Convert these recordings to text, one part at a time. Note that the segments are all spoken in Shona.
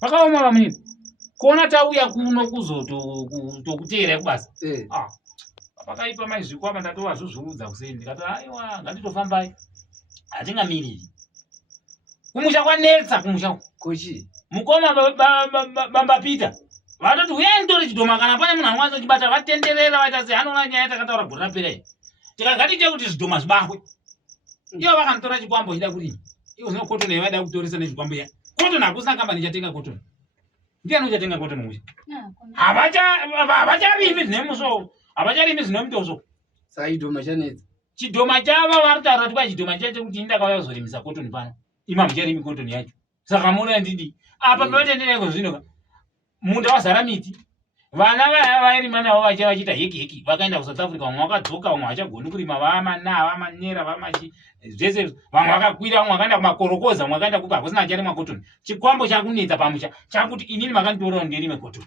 Vakaoma vamweni. Kuona tauya kuno kuzotokutera kubasa. Vakaipa maizvikwama ndatowazvuzvurudza kuseni ndikati aiwa ngatitofambai. Hatingamiriri. Kumusha kwanetsa kumusha. Kochi. Mukoma bamba Peter. Vatoti uyai ndori chidhoma kana pane munhu anokwanisa kuchibata vatenderera vaita sehanona nyaya takataura gore rapera iyi. Tikagatiite kuti zvidhoma zvibahwe. Ivo vakantora chikwambo chida kudini. Ivo zvino cotton yaida kutoresa nezvikwambo ya. Cotton hakusina kambani chatenga cotton. Ndiani uchatenga cotton mushi? Havacharimi zvinemuso. Havacharimi zvinomitoso. Saka chidhoma chanetsa. Chidhoma chavo varitaura kuti kwa chidhoma chacho kuti ndakauya kuzorimisa cotton pano. Ima mucharimi cotton yacho. Saka muona ndidi. Apa patendereko zvino munda wazara miti. Vana vaya vairima navo vachiita heki vakaenda kuSouth Africa vamwe vakadzoka vamwe vachagoni kurima vamanera vamachi zvese vamwe vakakwira vamwe vakaenda kumakorokoza vamwe vakaenda kupa kusina acharimwa cotton. Chikwambo chakunetsa pamusha chakuti inini makanditorera ndirime cotton.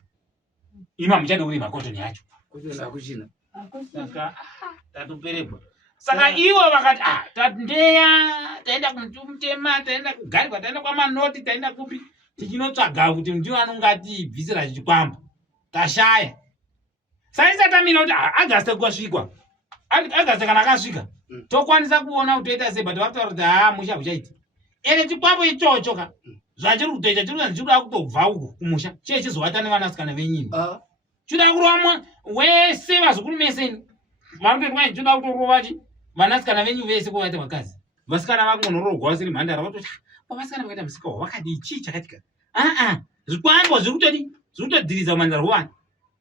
Ima muchade kurima cotton yacho. Cotton akuchina. Saka tatoperebwa. Saka ivo vakati tatendeya taenda kumutema taenda kuGaribwa taenda kwaManoti taenda kupi tichinotsvaga kuti ndiwo anongatibvisira chikwambo. Tashaya. Saisa tamina kuti August kwasvikwa. August kana akasvika. Tokwanisa kuona kuti toita sei but vataura kuti musha uchaiti. Ene chikwambo ichocho ka. Zvachiri kutoita chiri kutobva uko kumusha. Chie chizovata nevanasikana venyini. Chuda kurova wese vazukuru meseni. Vanototi chuda kutorova chi vanasikana venyu vese kuvaita vakazi. Vasikana vakungonorogwa vasiri mhandara vatoti vasikana vakaita musika wakadi chii chakatika. Zvikwambo zviri kutodhiriza mhandara wani.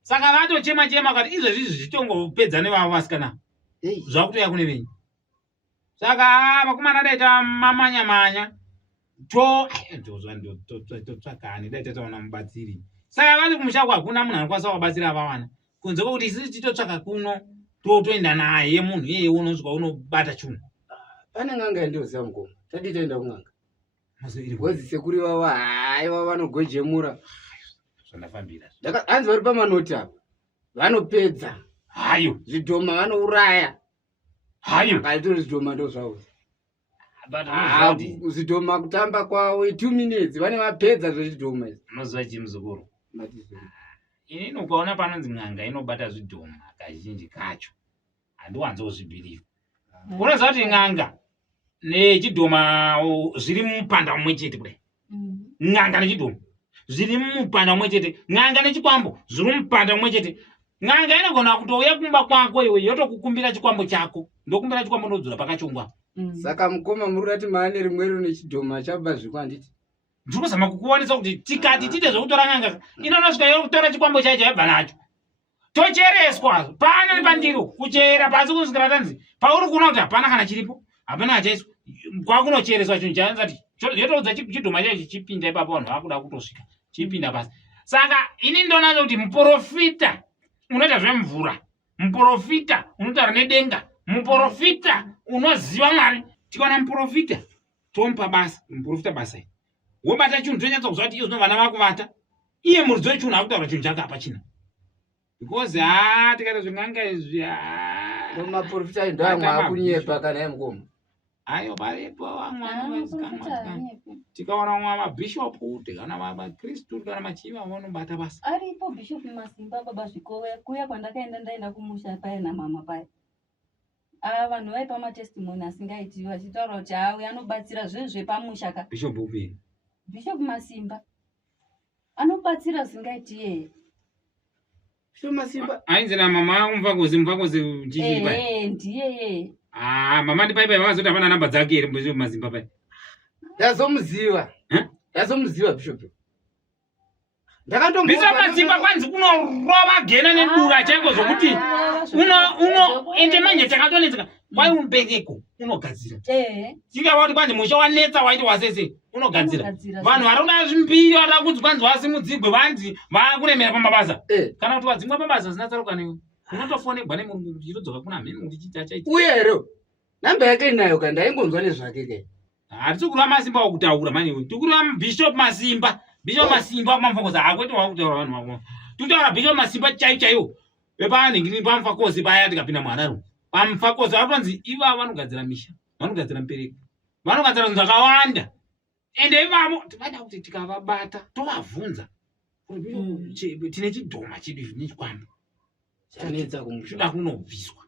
Saka vatochema kuti izvozvi zvitongopedza nevavo vasikana. Zvakutoya kune venyu. Saka vakomana daita mamanya totsvakani daita taona mubatsiri. Saka vati kumusha hakuna munhu anokwanisa kubatsira vawana. Kunze kwokuti isisi titotsvaka kuno toenda naye munhu iyeye unosvika unobata chunhu. Pane n'anga yandoziva mukoma. Tadi taenda kun'anga. Ngozi sekuri vavo haiva vanogojemura. Zvandafambira. Hanzi vari paManoti apa. Vanopedza. Hayo. Zvidhoma vanouraya. Hayo. Kaitori zvidhoma ndo zvavo. Zvidhoma kutamba kwavo 2 minutes vane vapedza zvezvidhoma izvi. Unoziva chii muzukuru? Inini ukaona panonzi n'anga inobata zvidhoma kazhinji kacho handiwanzozvibhiriva. Unoziva kuti n'anga nechidhoma zviri mupanda umwe chete kudai. N'anga nechidhoma zviri mupanda umwe chete. N'anga nechikwambo zviri mupanda umwe chete. N'anga inogona kutouya kumba kwako iwe yotokukumbira chikwambo chako. Ndokumbira chikwambo ndodzura pakachongwa. Saka mukoma muri kuti maane rimwero nechidhoma chabva zvikwanditi. Ndikuzama kukuonesa kuti tikati tite zvokutora n'anga inonosvika yokutora chikwambo chacho yabva nacho. Tochereswa pano nepandiro kuchera pasi kusvikira tanzi pauri kuona kuti hapana kana chiripo hapana achaiswa kwakunochereswa chinhu chaanzati yotoudza chidhoma chacho chipinda ipapo vanhu vakuda kutosvika chipinda pasi. Saka ini ndinoona kuti muprofita unoita zvemvura, muprofita unotaura nedenga, muprofita unoziva Mwari. Tikaona muprofita tomupa basa, muprofita basa wobata chinhu tonyatsa kuziva kuti iyo zvino vana vakuvata iye muridzo wechinhu akutaura chinhu chakapa china. Because tikati zving'anga izvi maprofita ndo amwe akunyepa kana yemukoma. Ayo paripo vamwe tikaona umwe mabhishopu tikaona makristu kana machiva vanobata basa. Aripo bhishopu Masimba baba Zvikove kuya kwandakaenda ndaenda kumusha paya namama paya. Vanhu vaipa matestimony asingaiti vachitaura kuti uyu anobatsira zvepamusha ka. Bhishopu upi? Bhishopu Masimba anobatsira zvingaiti iyeye. Masimba ainzi namama mumvakozi chii pai? Ndiye. Mama ndipaipai vakazoti hapana namba dzake here Bhishopu Masimba pai? Yazomuziva. Yazomuziva Bhishopu. Bhishopu Masimba kwanzi kunorova gena nedura chaiko zvokuti ende manje takatonetseka kwai mubereko unogadzira. Tingava kuti kwanzi musha wanetsa waiti wasese unogadzira. Vanhu varoda zvimbiri vada kunzi kwanzi wasimudzigwe vanzi vakuremera pamabasa. Kana kuti wadzimwa pabasa zina tsaruka newe. Unotofonegwa nemurungu kuti chitodzoka kuna mheni kuti chita chaiti. Uye ero. Namba yake inayo kanda ingonzwa nezvake ke. Hatisi kurwa Masimba wakutaura mani wewe. Tikurwa Bishop Masimba. Bishop Masimba pamfakoza akwete wakutaura vanhu vako. Tutaura Bishop Masimba chaiyo. Pepani ngini pamfakozi paya tikapinda mwanaro. Pamfakozi vanonzi iva vanogadzira misha. Vanogadzira mpereko. Vanogadzira zvakawanda. ende ivamo tivada kuti tikavabata tovavhunza tine chidhoma chedu izvi nechikwambo chanetsa kumusha zvida kunobviswa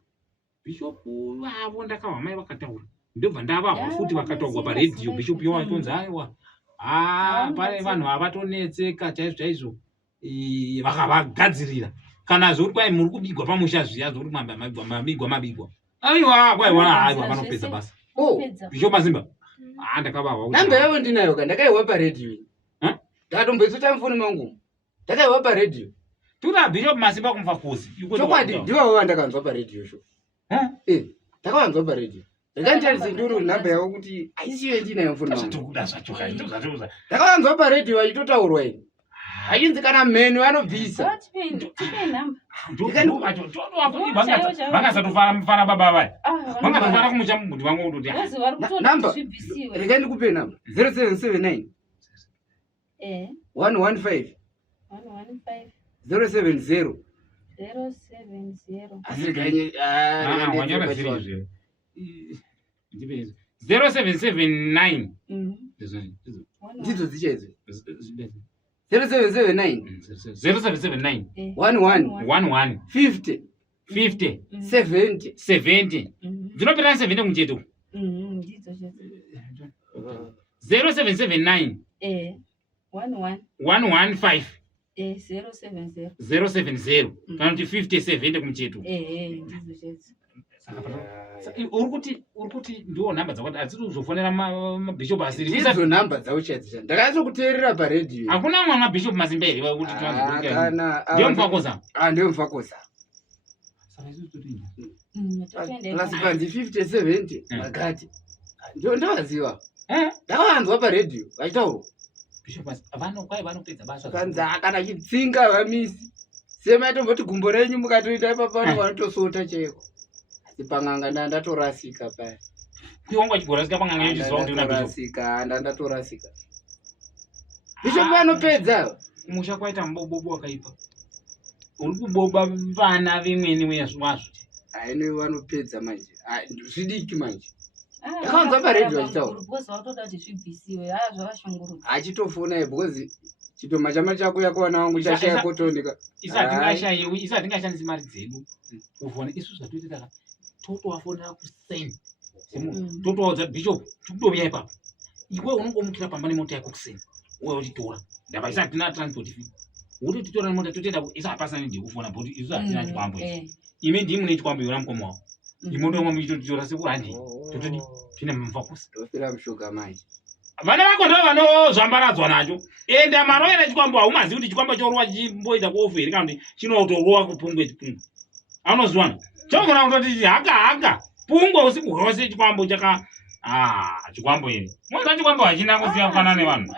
bishopu vavo ndakava mai vakataura ndobva ndavahwa futi vakataurwa paredhiyo bishopu yo vatonzi aiwa pane vanhu avatonetseka chaizvo chaizvo vakavagadzirira kana zvori kwai muri kubigwa pamusha zviya zvori mabigwa aiwa kwaiwa haiwa vanopedza basa bishopu mazimba ndakavahwa namba yavo ndinayo ka ndakaiwa paredhiyo ndakatomboitsota mufoni mangu ndakaiwa paredhiyo tuna bishopu masimba kumfa kosi chokwadi ndivavo vandakanzwa paredhiyo sho ndakavanzwa paredhiyo ndakanditarise ndiri namba yavo kuti aisiyo ndinayo mufoni mangu ndakavanzwa paredhiyo vachitotaurwa ini achinzi kana mheni vanobvisa vangasatofara baba vaya vangasatofara kumucha mubuti vangu kutoti namba rega ndikupe namba 0779 115 070 asi kanye 0779 ndidzo dzichedzo 0779 0779 11 50 70 dzinopera 70 kumucheto 0779 115 070 kana kuti 50 kumucheto uri kuti ndiwo nhamba dzakwati adziri kuzofonera mabhishopu asiri idzo nhamba dzauchadzisha ndakatokuteerera paredhiyo hakuna mwana mabhishopu mazimba here kuti ndiyo mufakoza ndiyo mufakoza plus panzi 50 70 makati ndio ndawaziva ndawanzwa paredhiyo vachitaurwa vanopedza basa kanza kana chitsinga vamisi sematomboti gumbo renyu mukatoita ipapano vanotosota cheko asi pang'anga ndandatorasika paya kuiwangwa chigorasika pang'anga yechizoraasika ndandatorasika bishopu vanopedza musha kwaita mubobobo wakaipa uri kuboba vana vemweni wazvo aino vanopedza manje zvidiki manje ndakawanzwa paredhiyo achitaura achitofona because chidhoma chama chako yakuwana wangu chashaya kotonika isatingashandisi mari dzedu kufona isu zvatoitaka totowafonera kuseni totowaudza bhishopu tikudomia ipapo iwe unongomukira pamba nemota yako kuseni uye uchitora ndaba isa hatina transport fee woto titora nemota totoenda isa hapasani ndikufona bhoti isu hatina chikwambo ichi ime ndii mune chikwambo iona mukoma wavo imotomwa muchitotitora sekurandi totodi tine mumfakusi tofira mushoka manje vana vako ndo vanozvambaradzwa nacho enda maroera chikwambo haumazivi kuti chikwambo chorova chimboita kuofu here kana kuti chinotorova kupungwe chipungwe anozivana chogona kutoti haka pungwe usiku hwose chikwambo chaka chikwambo here mwaza chikwambo hachina kusiya kufanana nevanhu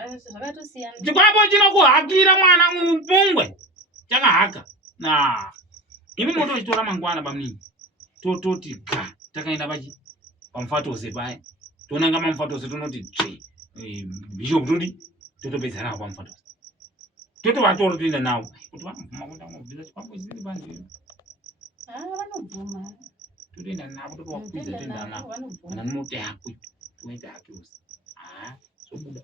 chikwambo chinokuhakira mwana mupungwe chakahaka imi motochitora mangwana bamunini tototi ga takaenda pamufatose paya tonanga mamufatose tonoti tsve bhishopu todi totopedzana navo pamufatose totovatora toenda navo kuti vanobvuma kuti vanobvisa chikwambo chisiri panzvino vanobvuma totoenda navo totovakwidza toenda navo kana nemota yakwe toita yake usi zobuda